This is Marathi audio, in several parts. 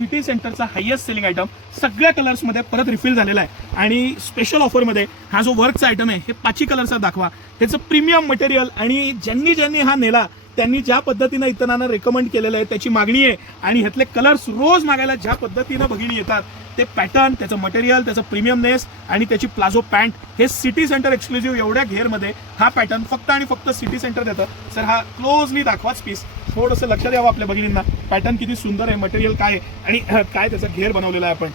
सिटी सेंटरचा हायेस्ट सेलिंग आयटम सगळ्या कलर्समध्ये परत रिफिल झालेला आहे आणि स्पेशल ऑफरमध्ये हा जो वर्कचा आयटम आहे हे 5 कलरचा दाखवा. त्याचं प्रीमियम मटेरियल आणि ज्यांनी हा नेला त्यांनी ज्या पद्धतीनं इतरांना रेकमेंड केलेलं आहे त्याची मागणी आहे आणि ह्यातले कलर्स रोज मागायला ज्या पद्धतीनं भगिनी येतात ते पॅटर्न, त्याचं मटेरियल, त्याचं प्रीमियमनेस आणि त्याची प्लाझो पॅन्ट हे सिटी सेंटर एक्सक्लुझिव्ह एवढ्या घेरमध्ये हा पॅटर्न फक्त आणि फक्त सिटी सेंटर देतं. सर हा क्लोजली दाखवाच पीस, थोडंसं लक्षात द्यावं आपल्या भगिनींना. पॅटर्न किती सुंदर आहे, मटेरियल काय आहे आणि काय त्याचा घेर बनवलेला आहे आपण.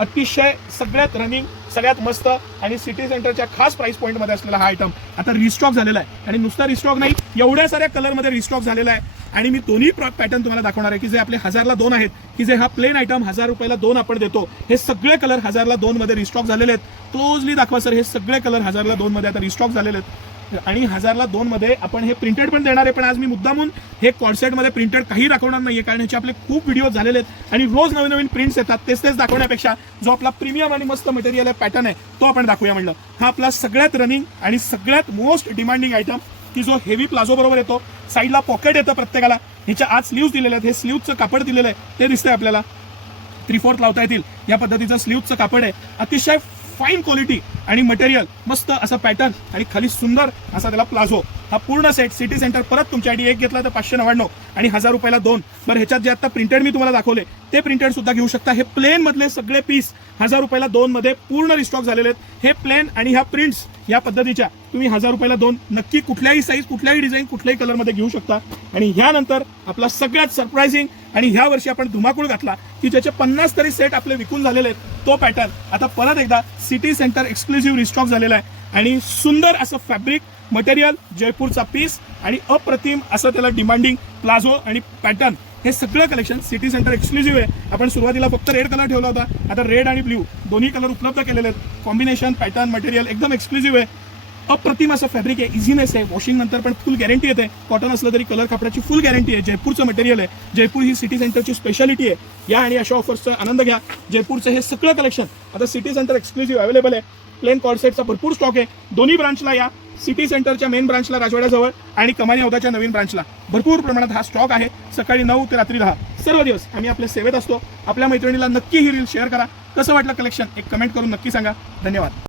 अतिशय सगळ्यात रनिंग, सगळ्यात मस्त आणि सिटी सेंटरच्या खास प्राइस पॉईंटमध्ये असलेला हा आयटम आता रिस्टॉक झालेला आहे. आणि नुसता रिस्टॉक नाही, एवढ्या साऱ्या कलरमध्ये रिस्टॉक झालेला आहे. आणि मी दोन्ही पॅटर्न तुम्हाला दाखवणार आहे की जे आपले 1000ला 2 आहेत, की जे हा प्लेन आयटम 1000 रुपयाला 2 आपण देतो. हे सगळे कलर 1000ला 2 मध्ये रिस्टॉक झालेले आहेत. क्लोजली दाखवा सर, हे सगळे कलर 1000ला 2 मध्ये आता रिस्टॉक झालेले आहेत. आणि 1000ला 2 मध्ये आपण हे प्रिंटेड पण देणार आहे. पण आज मी मुद्दामून हे कॉर्सेटमध्ये प्रिंटेड काही दाखवणार नाहीये, कारण ह्याचे आपले खूप व्हिडिओ झालेले आहेत आणि रोज नवीन नवीन प्रिंट्स येतात. तेच दाखवण्यापेक्षा जो आपला प्रीमियम आणि मस्त मटेरियल आहे, पॅटर्न आहे, तो आपण दाखवूया म्हणलं. हा आपला सगळ्यात रनिंग आणि सगळ्यात मोस्ट डिमांडिंग आयटम की जो हेवी प्लाझो बरोबर येतो. साईडला पॉकेट येतं प्रत्येकाला. ह्याच्या आत स्लीव्ज दिलेले आहेत. हे स्लीव्जचं कापड दिलेलं आहे, ते दिसतंय आपल्याला. 3/4 लावता येतील या पद्धतीचं स्लीव्जचं कापड आहे. अतिशय फाईन क्वालिटी आणि मटेरियल, मस्त असं पॅटर्न आणि खाली सुंदर असा त्याला प्लाझो. हा पूर्ण सेट सिटी सेंटर परत तुमच्यासाठी एक घेतला तर 599 आणि 1000 रुपयाला 2. बरं, ह्याच्यात जे आता प्रिंटेड मी तुम्हाला दाखवले ते प्रिंटेड सुद्धा घेऊ शकता. हे प्लेन मधले सगळे पीस 1000 रुपयाला 2 मध्ये पूर्ण रिस्टॉक झालेले आहेत. हे प्लेन आणि ह्या प्रिंट्स या पद्धतीच्या तुम्ही 1000 रुपयाला 2 नक्की कुठल्याही साईज, कुठल्याही डिझाईन, कुठल्याही कलरमध्ये घेऊ शकता. आणि ह्यानंतर आपला सगळ्यात सरप्राइझिंग आणि ह्या वर्षी आपण धुमाकूळ घातला की ज्याचे 50 तरी सेट आपले विकून झालेले आहेत, तो पॅटर्न आता परत एकदा सिटी सेंटर एक्सक्लुझिव्ह रिस्टॉक झालेला आहे. आणि सुंदर असं फॅब्रिक मटेरियल, जयपूरचा पीस आणि अप्रतिम असं त्याला डिमांडिंग प्लाझो आणि पॅटर्न, हे सगळं कलेक्शन सिटी सेंटर एक्सक्लुझिव्ह आहे. आपण सुरुवातीला फक्त रेड कलर ठेवला होता, आता रेड आणि ब्ल्यू दोन्ही कलर उपलब्ध केलेले आहेत. कॉम्बिनेशन, पॅटर्न, मटेरियल एकदम एक्सक्लुझिव्ह आहे. अप्रतिम असं फॅब्रिक आहे, इझीनेस आहे, वॉशिंग नंतर पण फुल गॅरंटी येते. कॉटन असलं तरी कलर कापडाची फुल गॅरंटी आहे. जयपूरचं मटेरियल आहे. जयपूर ही सिटी सेंटरची स्पेशालिटी आहे. या आणि अशा ऑफर्सचा आनंद घ्या. जयपूरचं हे सगळं कलेक्शन आता सिटी सेंटर एक्सक्लुझिव्ह अवेलेबल आहे. प्लेन कॉर्सेटचा भरपूर स्टॉक आहे. दोन्ही ब्रांचला या, सिटी सेंटरच्या मेन ब्रांचला राजवाड्याजवळ आणि कमानी हौदाच्या नवीन ब्रांचला भरपूर प्रमाणात हा स्टॉक आहे. सकाळी 9 ते रात्री 10 सर्व दिवस आम्ही आपल्या सेवेत असतो. आपल्या मैत्रिणीला नक्की ही रील शेअर करा. कसं वाटलं कलेक्शन एक कमेंट करून नक्की सांगा. धन्यवाद.